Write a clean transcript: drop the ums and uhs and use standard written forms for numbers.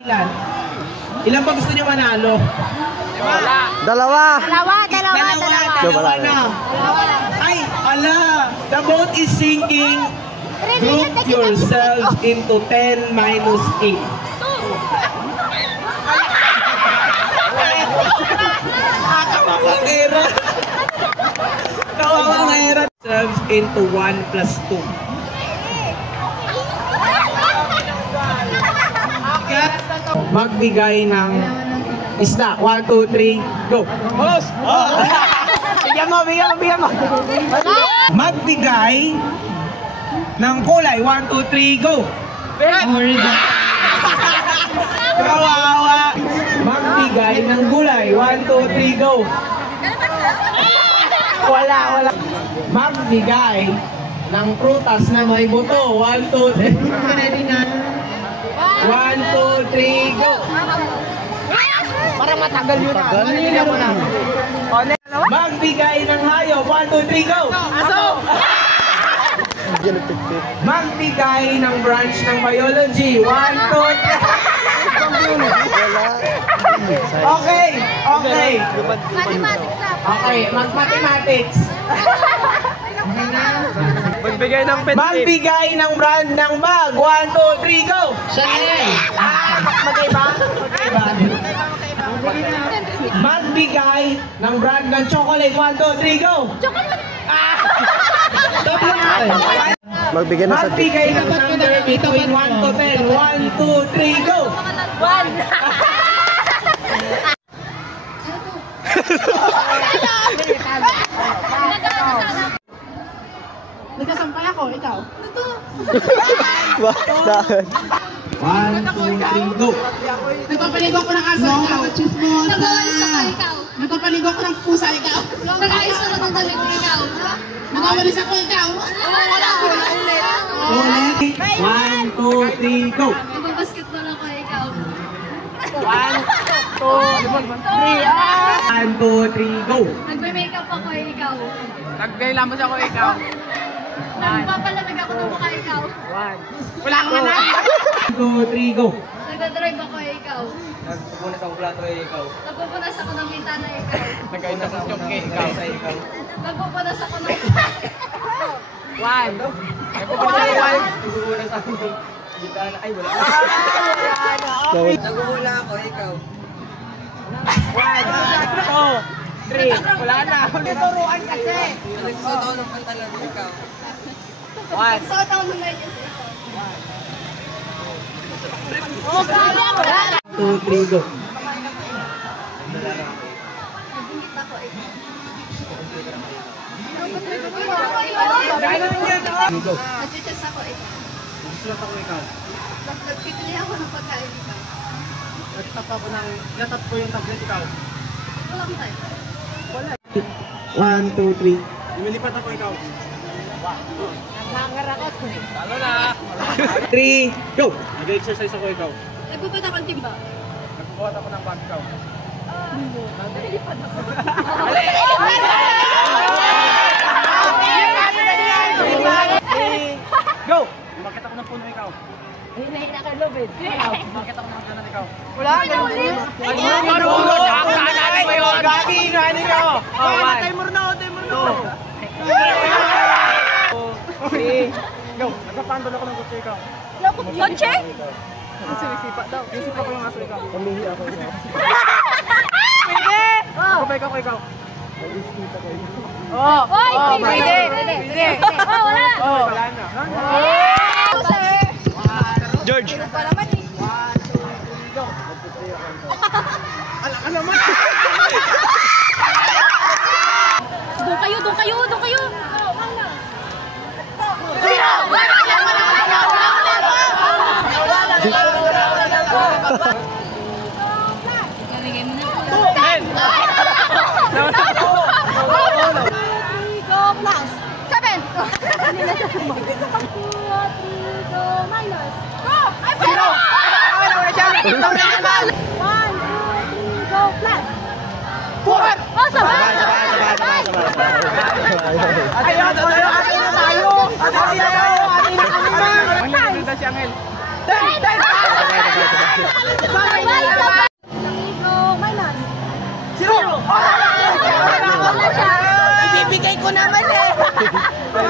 Ilan? Ilan ba gusto nyo manalo? Dalawa na. Ay, ala! The boat is sinking. Group yourselves into 10 minus 8. Kawawang era. Kawawang era. Yourselves into 1 plus 2. Magbigay ng isda. 1, 2, 3, go! Boss! Bigyan mo! Magbigay ng kulay. 1, 2, 3, go! Kawawa! Magbigay ng gulay. 1, 2, 3, go! Wala. Magbigay ng prutas na may buto. 1, 2, 3. 1, 2, 3, go! Para matagal yun. Magbigay ng hayop. 1, 2, 3, go! Aso! Magbigay ng branch ng biology. 1, 2, 3. Okay. Mathematics na. Okay, mathematics. Magbigay ng pencil. Magbigay ng brand ng bag. 1, 2, 3, go! Chanel. Magkaiba? Magbigay ng brand ng chocolate. 1, 2, 3, go! Chocolate! Magbigay na sa Magbigay ng number between 1 to 10. 1, 2, 3, go! 1! Nagkasampay ako, ikaw. Bakit? 1, 2, 3, go! Nagpapaligo ko ng aso, ikaw. Chismosa. Nag-ayos ako ikaw. Nagpapaligo ko ng pusa, ikaw. Nag-ayos ako ng damit ko ikaw. Nagawalis ako, ikaw. Wala ulit. Ulit. 1, 2, 3, go! Nagbabasketball ako ikaw. 1, 2, 3, go! Nagme-makeup ako ikaw. Nagkailamos ako ikaw. Nagpapalamig ako ng mukha ikaw. Wala ka man na. 1, 2, 3, go! Nagdadrive ako ikaw. Nagpupunas ang plato ikaw. Nagpupunas ako ng bintana ikaw. Nagkaitas ang choke ikaw. Nagpupunas ako ng... 1. Nagpupunas ang bintana. Ay, wala. Naguhula ako, ikaw. 1, 2, 3. Wala na. Turuan kasi. Nagsuot ako ng pantalon, ikaw. 1. Suot ako ng medyas ikaw. 2, 3, go! Nagingit ako ikaw. Go! Nag-chess ako ikaw. Sulat ako ikaw. Nagpipili ako ng pagkain ikaw. Natap ko yung tablet ikaw. Walang time. 1, 2, 3. Lumilipat ako ikaw. Naghangar ako. Talo na. 3, go! Nag-exercise ako ikaw. Nagpupunta akong timba. Nagbubuhat ako ng bag ikaw. Nalilipad ako. Go! Bakit ako ng puno ikaw? Hinahin na kay Lobed. Bakit ako ng kanan ikaw? Wala. Marunong. Kakanan mo yun. Gagi. Hinahin ko. Timer na. 3. Go! Nagpapandol ako ng kutsi ikaw. Kotse? Sinisipa daw. Isipa ko yung aso ikaw. Pamihi ako ikaw. Pwede. Kapag ako ikaw. Oh. Oy, Pwede. Oh, wala. Wala na. George. Doon kayo. Lalagay mo na. 7. 2, 3, go, minus. Go! Ay, pero! 1, 2, 3, go, plus. 4! Oh, sabay! Ayaw na tayo. Atin na kami na. Ang si Angel. 10. Binibigay ko naman eh.